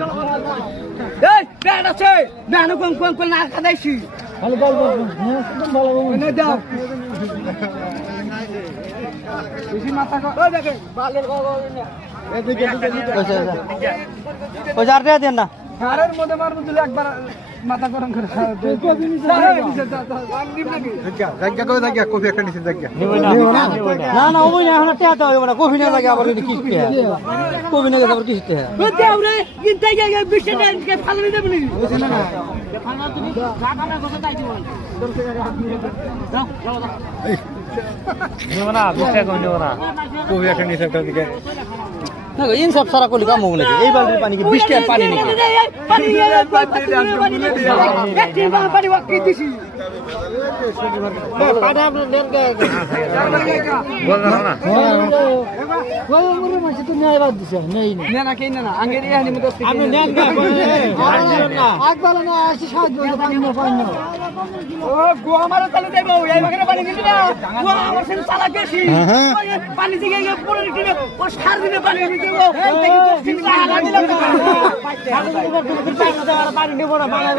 এই ব্যাট আছে ব্যাট কোন কোন কোন না খাদাইছি ভালো বল বল ভালো বল না দাও বেশি মাথা কো দেখে বালের গো না এদিকে ওই জারটা দেন না হারের মধ্যে মারবো দিলে একবার মাথা গরম করে কফি একটা নিচে জায়গা না না ওই না এখন টেটা হইব না কফি না লাগে আবার কি কফি না লাগে আবার কি হতে ওই দেও রে কিনতে গিয়ে বিশে কে ফালবে দেব নি বুঝছ না ফালা তুমি রাখানা কথা তাই দিব দাও দাও নিব না বিশটা কই নিব না কফি একটা নিচে একটা দিকে না ইন সব সারা কলি কাম হবে নাকি এই বালতির পানি কি 20 টাকার পানি নাকি পানি একটি পানি ওয়াকি দিছি পানি আপনি নেন কে বল না ওই ওরে মাসে তো নেই বাদ দিছে নেই না না কেন না আঙ্গেরি হানি মতো আপনি নেন কে না একবার না আসি সাহায্য পানি না ও গো আমার তালে দেবো এই বাগরে পানি দিবি না গো আমার সেন চালা বেশি পানি দিকে গিয়ে পুরো দিনে ও সার দিনে পানি দেবো এই দেখি তো সিন লাগা দিলাম পানি নেব না বাংলা